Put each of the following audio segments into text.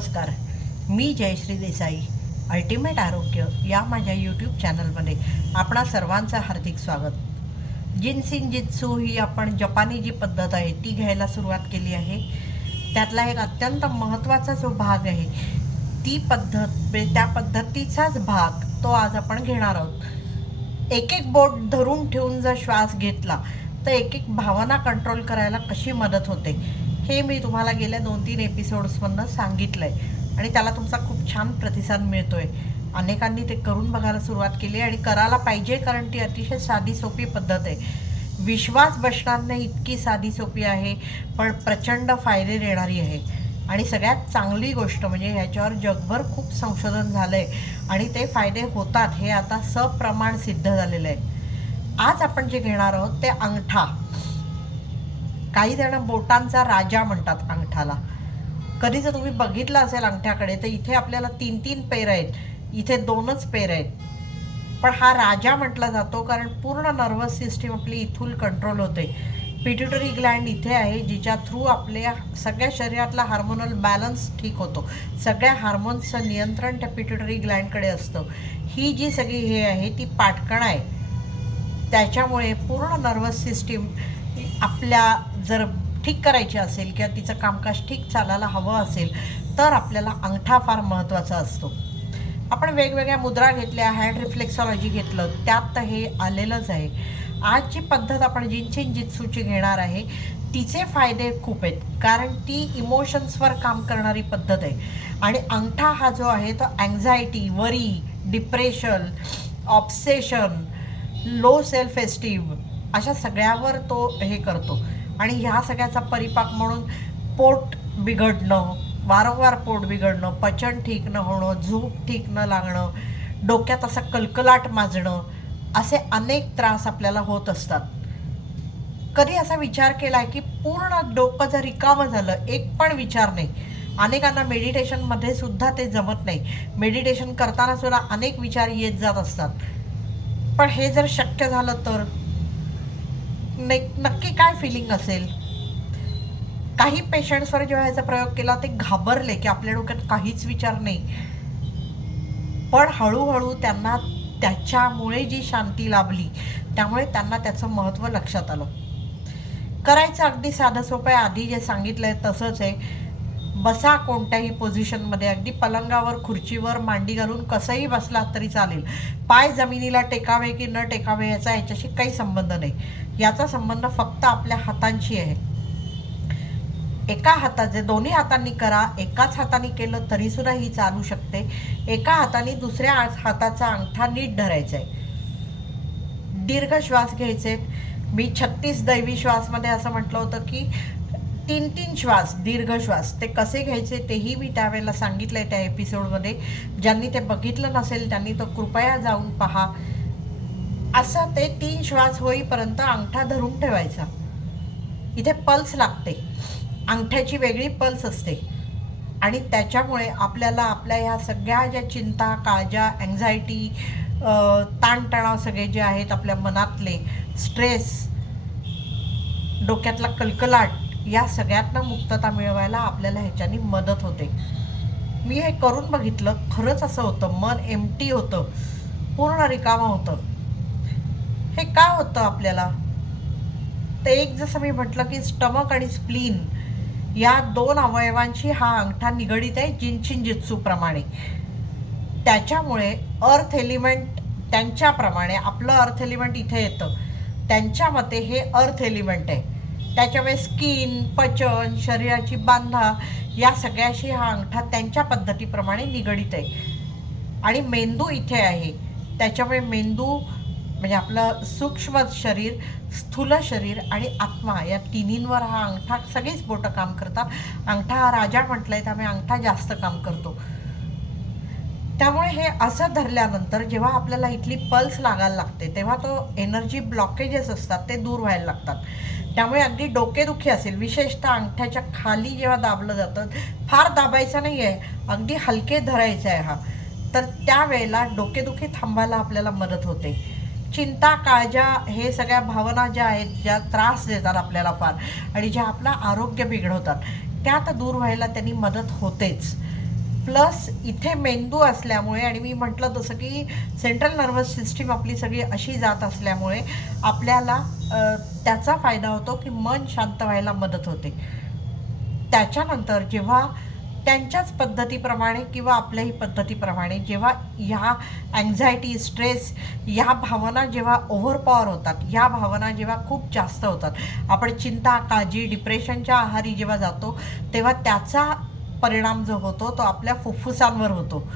नमस्कार. मी जयश्री देसाई अल्टिमेट आरोग्य या माझ्या यूट्यूब चॅनलमध्ये आपणा सर्वांचं हार्दिक स्वागत. जिन्सिन जित्सू ही आपण जपानी जी पद्धत आहे ती घ्यायला सुरुवात केली आहे. त्यातला एक अत्यंत महत्त्वाचा जो भाग आहे ती पद्धत म्हणजे त्या पद्धतीचाच भाग तो आज आपण घेणार आहोत. एक एक बोट धरून ठेवून जर श्वास घेतला तर एक एक भावना कंट्रोल करायला कशी मदत होते? हे मी तुम्हाला गेल्या दोन तीन एपिसोड्समधनं सांगितलं आहे आणि त्याला तुमचा खूप छान प्रतिसाद मिळतो आहे अनेकांनी ते करून बघायला सुरुवात केली आणि करायला पाहिजे कारण ती अतिशय साधी सोपी पद्धत आहे. विश्वास बसणार नाही इतकी साधी सोपी आहे पण प्रचंड फायदे देणारी आहे. आणि सगळ्यात चांगली गोष्ट म्हणजे ह्याच्यावर जगभर खूप संशोधन झालं आहे आणि ते फायदे होतात हे आता सप्रमाण सिद्ध झालेलं आहे. आज आपण जे घेणार आहोत ते अंगठा. काही जण बोटांचा राजा म्हणतात अंगठाला. कधी जर तुम्ही बघितलं असेल अंगठ्याकडे तर इथे आपल्याला तीन तीन पेर आहेत. इथे दोनच पेर आहेत. पण हा राजा म्हटला जातो कारण पूर्ण नर्वस सिस्टीम आपली इथून कंट्रोल होते. पिट्युटरी ग्लँड इथे आहे जिच्या थ्रू आपल्या सगळ्या शरीरातला हार्मोनल बॅलन्स ठीक होतो. सगळ्या हार्मोन्सचं नियंत्रण त्या पिट्युटरी ग्लँडकडे असतं. ही जी सगळी हे आहे ती पाटकण आहे. त्याच्यामुळे पूर्ण नर्वस सिस्टीम आपल्या जर ठीक करायची असेल किंवा तिचं कामकाज ठीक चालायला हवं असेल तर आपल्याला अंगठा फार महत्त्वाचा असतो. आपण वेगवेगळ्या मुद्रा घेतल्या हँड रिफ्लेक्सॉलॉजी घेतलं त्यात तर हे आलेलंच आहे. आज जी पद्धत आपण जिनचिन जित्सूची घेणार आहे तिचे फायदे खूप आहेत कारण ती इमोशन्सवर काम करणारी पद्धत आहे. आणि अंगठा हा जो आहे तो anxiety worry depression obsession low self esteem अशा सगळ्यावर तो हे करतो. आणि ह्या सगळ्याचा परिपाक म्हणून पोट बिघडणं वारंवार पोट बिघडणं पचन ठीक न होणं झोप ठीक न लागणं डोक्यात असा कलकलाट माजणं असे अनेक त्रास आपल्याला होत असतात. कधी असा विचार केला आहे की पूर्ण डोकं जर रिकामं झालं एक पण विचार नाही. अनेकांना मेडिटेशनमध्ये सुद्धा ते जमत नाही. मेडिटेशन करताना सुद्धा अनेक विचार येत जात असतात. पण हे जर शक्य झालं तर? ने- नक्की काय फिलिंग असेल? काही पेशंट्सवर जेव्हा ह्याचा प्रयोग केला ते घाबरले की आपल्या डोक्यात काहीच विचार नाही. पण हळूहळू त्यांना त्याच्यामुळे जी शांती लाभली त्यामुळे त्यांना त्याचं महत्त्व लक्षात आलं. करायचं अगदी साधं सोपं आहे. आधी जे सांगितलं आहे तसंच आहे. बसा कोणत्याही पोझिशनमध्ये अगदी पलंगावर खुर्चीवर मांडी घालून कसंही बसलात तरी चालेल. पाय जमिनीला टेकावे की न टेकावे याचा याच्याशी काही संबंध नाही. याचा संबंध फक्त आपल्या हातांशी आहे. एका हाताचे दोन्ही हातांनी करा एकाच हाताने केलं तरीसुद्धा ही चालू शकते. एका हाताने दुसऱ्या हाताचा अंगठा नीट धरायचा आहे. दीर्घ श्वास घ्यायचे. मी छत्तीस दैवी श्वासमध्ये असं म्हटलं होतं की तीन तीन श्वास दीर्घ श्वास ते कसे घ्यायचे तेही मी त्यावेळेला सांगितलंय त्या एपिसोडमध्ये ज्यांनी ते बघितलं नसेल त्यांनी तो कृपया जाऊन पहा. असं ते तीन श्वास होईपर्यंत अंगठा धरून ठेवायचा. इथे पल्स लागते. अंगठ्याची वेगळी पल्स असते. आणि त्याच्यामुळे आपल्याला आपल्या ह्या सगळ्या ज्या चिंता काळजा अँझायटी ताणतणाव सगळे जे आहेत आपल्या मनातले स्ट्रेस डोक्यातला कलकलाट या सगळ्यातनं मुक्तता मिळवायला आपल्याला ह्याच्यानी मदत होते. मी हे करून बघितलं खरंच असं होतं. मन एमटी होतं. पूर्ण रिकामं होतं. हे का होतं आपल्याला? ते एक जसं मी म्हटलं की स्टमक आणि स्प्लीन या दोन अवयवांशी हा अंगठा निगडीत आहे जिनचिन जित्सूप्रमाणे त्याच्यामुळे अर्थ एलिमेंट त्यांच्याप्रमाणे आपलं अर्थ एलिमेंट इथे येतं. त्यांच्या मते हे अर्थ एलिमेंट आहे. त्याच्यामुळे स्किन पचन शरीराची बांधा या सगळ्याशी हा अंगठा त्यांच्या पद्धतीप्रमाणे निगडीत आहे. आणि मेंदू इथे आहे. त्याच्यामुळे मेंदू म्हणजे आपलं सूक्ष्म शरीर स्थूल शरीर आणि आत्मा या तिन्हींवर हा अंगठा सगळीच बोटं काम करतात. अंगठा हा राजा म्हटलं आहे त्यामुळे अंगठा जास्त काम करतो. त्यामुळे हे असं धरल्यानंतर जेव्हा आपल्याला इथली पल्स लागायला लागते तेव्हा तो एनर्जी ब्लॉकेजेस असतात ते दूर व्हायला लागतात. त्यामुळे अगदी डोकेदुखी असेल विशेषतः अंगठ्याच्या खाली जेव्हा दाबलं जातं फार दाबायचं नाही आहे अगदी हलके धरायचं आहे हा. तर त्यावेळेला डोकेदुखी थांबायला आपल्याला मदत होते. चिंता काळजा हे सगळ्या भावना ज्या आहेत ज्या त्रास देतात आपल्याला फार आणि ज्या आपलं आरोग्य बिघडवतात त्या तर दूर व्हायला त्यांनी मदत होतेच. प्लस इथे मेंदू असल्यामुळे आणि मी म्हटलं तसं की सेंट्रल नर्वस सिस्टीम आपली सगळी अशी जात असल्यामुळे आपल्याला त्याचा फायदा होतो की मन शांत व्हायला मदत होते. त्याच्यानंतर जेव्हा त्यांच्याच पद्धतीप्रमाणे किंवा आपल्याही पद्धतीप्रमाणे जेव्हा ह्या अँझायटी स्ट्रेस ह्या भावना जेव्हा ओव्हरपॉवर होतात ह्या भावना जेव्हा खूप जास्त होतात आपण चिंता काळजी डिप्रेशनच्या आहारी जेव्हा जातो तेव्हा त्याचा परिणाम जो होतो तो आपल्या फुफ्फुसांवर होतो.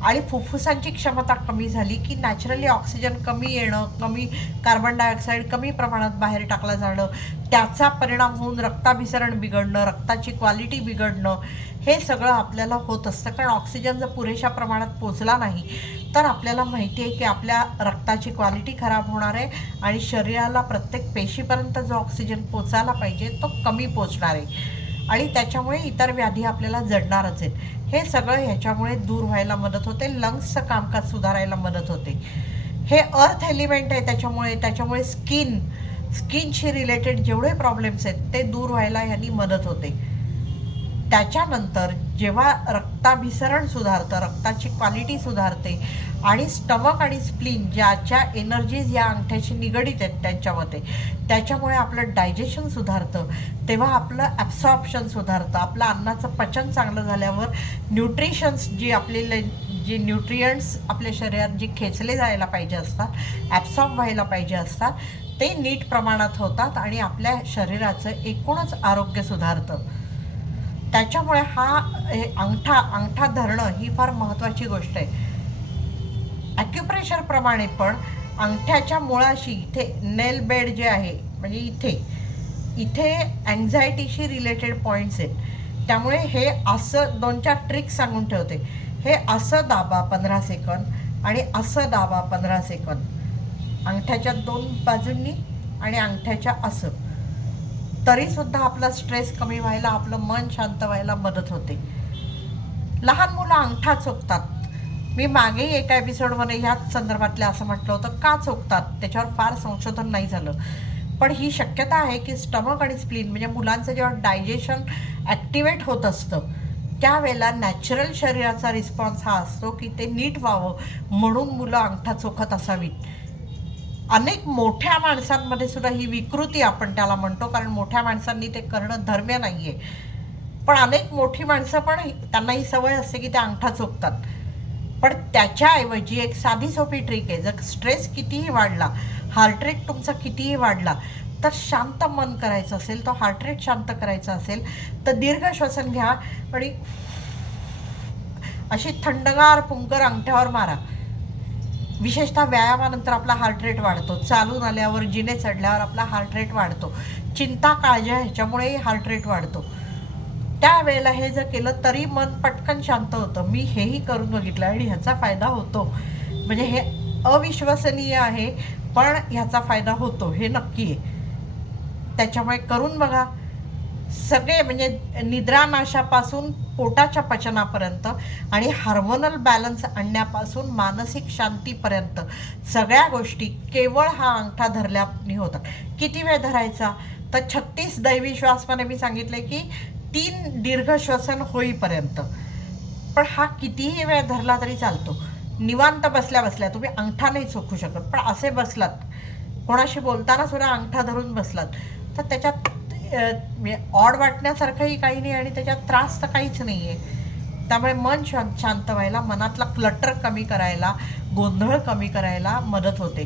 आणि फुफ्फुसांची क्षमता कमी झाली की नॅचरली ऑक्सिजन कमी येणं कमी कार्बन डायऑक्साईड कमी प्रमाणात बाहेर टाकलं जाणं त्याचा परिणाम होऊन रक्ताभिसरण बिघडणं रक्ताची क्वालिटी बिघडणं हे सगळं आपल्याला होत असतं. कारण ऑक्सिजन जर पुरेशा प्रमाणात पोचला नाही तर आपल्याला माहिती आहे की आपल्या रक्ताची क्वालिटी खराब होणार आहे आणि शरीराला प्रत्येक पेशीपर्यंत जो ऑक्सिजन पोचायला पाहिजे तो कमी पोचणार आहे. आणि त्याच्यामुळे इतर व्याधी आपल्याला जडणारच आहेत. हे सगळं ह्याच्यामुळे दूर व्हायला मदत होते लंग्सचं कामकाज सुधारायला मदत होते. हे अर्थ एलिमेंट आहे त्याच्यामुळे त्याच्यामुळे स्किन स्किनशी रिलेटेड जेवढे प्रॉब्लेम्स आहेत ते दूर व्हायला ह्यांनी मदत होते. त्याच्यानंतर जेव्हा रक्ताभिसरण सुधारतं रक्ताची क्वालिटी सुधारते आणि स्टमक आणि स्प्लिन ज्याच्या एनर्जीज या अंगठ्याशी निगडीत आहेत त्यांच्यामध्ये त्याच्यामुळे आपलं डायजेशन सुधारतं तेव्हा आपलं ॲब्सॉर्प्शन सुधारतं आपलं अन्नाचं पचन चांगलं झाल्यावर न्यूट्रिशन्स जी आपली जी न्यूट्रियंट्स आपल्या शरीरात जे खेचले जायला पाहिजे असतात ॲब्सॉर्ब व्हायला पाहिजे असतात ते नीट प्रमाणात होतात आणि आपल्या शरीराचं एकूणच आरोग्य सुधारतं. त्याच्यामुळे हा अंगठा अंगठा धरणं ही फार महत्त्वाची गोष्ट आहे. ॲक्युप्रेशरप्रमाणे पण अंगठ्याच्या मुळाशी इथे नेल बेड जे आहे म्हणजे इथे इथे अँझायटीशी रिलेटेड पॉईंट्स आहेत. त्यामुळे हे असं दोन चार ट्रिक्स सांगून ठेवते. हे असं दाबा पंधरा सेकंद आणि असं दाबा पंधरा सेकंद अंगठ्याच्या दोन बाजूंनी आणि अंगठ्याच्या असं. तरीसुद्धा आपला स्ट्रेस कमी व्हायला आपलं मन शांत व्हायला मदत होते. लहान मुलं अंगठा चोपतात. मी मागेही एका एपिसोडमध्ये ह्याच संदर्भातल्या असं म्हटलं होतं का चोखतात? त्याच्यावर फार संशोधन नाही झालं. पण ही शक्यता आहे की स्टमक आणि स्प्लीन म्हणजे मुलांचं जेव्हा डायजेशन ॲक्टिवेट होत असतं त्यावेळेला नॅचरल शरीराचा रिस्पॉन्स हा असतो की ते नीट व्हावं म्हणून मुलं अंगठा चोखत असावीत. अनेक मोठ्या माणसांमध्ये सुद्धा ही विकृती आपण त्याला म्हणतो कारण मोठ्या माणसांनी ते करणं धर्म्य नाही आहे पण अनेक मोठी माणसं पण त्यांना ही सवय असते की ते अंगठा चोखतात. पण त्याच्याऐवजी एक साधी सोपी ट्रिक आहे. जर स्ट्रेस कितीही वाढला हार्ट रेट तुमचा कितीही वाढला तर शांत मन करायचं असेल तो हार्ट रेट शांत करायचा असेल तर दीर्घ श्वसन घ्या आणि अशी थंडगार पुंकर अंगठ्यावर मारा. विशेषतः व्यायामानंतर आपला हार्ट रेट वाढतो. चालून आल्यावर जिने चढल्यावर आपला हार्ट रेट वाढतो. चिंता काळजी ह्याच्यामुळेही हार्ट रेट वाढतो. त्यावेळेला हे जर केलं तरी मन पटकन शांत होतं. मी हेही करून बघितलं आणि ह्याचा फायदा होतो. म्हणजे हे अविश्वसनीय आहे पण ह्याचा फायदा होतो. हे नक्की आहे. त्याच्यामुळे करून बघा. सगळे म्हणजे निद्रानाशापासून पोटाच्या पचनापर्यंत आणि हार्मोनल बॅलन्स आणण्यापासून मानसिक शांतीपर्यंत सगळ्या गोष्टी केवळ हा अंगठा धरल्याने होतात. किती वेळ धरायचा? तर छत्तीस दैवी श्वासमध्ये मी सांगितले की तीन दीर्घ श्वसन होईपर्यंत. पण हा कितीही वेळ धरला तरी चालतो. निवांत बसल्या बसल्या तुम्ही अंगठा नाही चोखू शकत. पण असे बसलात कोणाशी बोलताना सुद्धा अंगठा धरून बसलात तर त्याच्यात ऑड म्हणजे वाटण्यासारखंही काही नाही आणि त्याच्यात त्रास तर काहीच नाही आहे त्यामुळे मन शांत शांत व्हायला मनातला क्लटर कमी करायला गोंधळ कमी करायला मदत होते.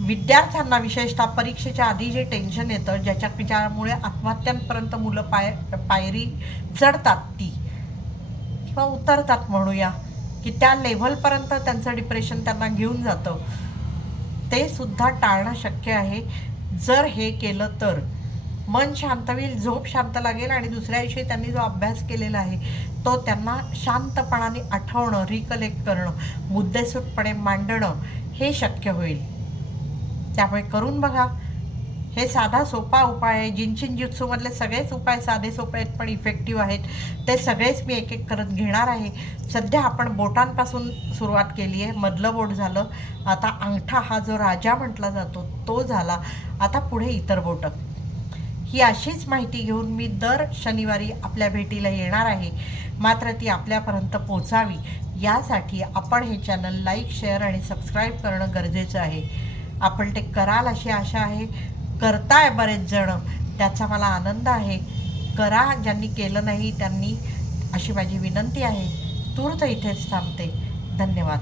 विद्यार्थ्यांना विशेषतः परीक्षेच्या आधी जे टेन्शन येतं ज्याच्या ज्यामुळे आत्महत्यांपर्यंत मुलं पाय पायरी चढतात ती किंवा उतरतात म्हणूया की त्या लेव्हलपर्यंत त्यांचं डिप्रेशन त्यांना घेऊन जातं. ते सुद्धा टाळणं शक्य आहे. जर हे केलं तर मन शांत होईल झोप शांत लागेल आणि दुसऱ्या दिवशी त्यांनी जो अभ्यास केलेला आहे तो त्यांना शांतपणाने आठवणं रिकलेक्ट करणं मुद्देसूटपणे मांडणं हे शक्य होईल. त्यामुळे करून बघा. हे साधा सोपा उपाय आहे. जिनशिन जित्सूमधले सगळेच उपाय साधे सोपे आहेत पण इफेक्टिव्ह आहेत. ते सगळेच मी एक एक करत घेणार आहे. सध्या आपण बोटांपासून सुरुवात केली आहे. मधलं बोट झालं. आता अंगठा हा जो राजा म्हटला जातो तो झाला. आता पुढे इतर बोटं. ही अशीच माहिती घेऊन मी दर शनिवारी आपल्या भेटीला येणार आहे. मात्र ती आपल्यापर्यंत पोचावी यासाठी आपण हे चॅनल लाईक शेअर आणि सबस्क्राईब करणं गरजेचं आहे. आपण ते कराल अशी आशा आहे. करताय बरेच जण. त्याचा मला आनंद आहे. करा ज्यांनी केलं नाही त्यांनी अशी माझी विनंती आहे. तूर्त इथेच थांबते. धन्यवाद.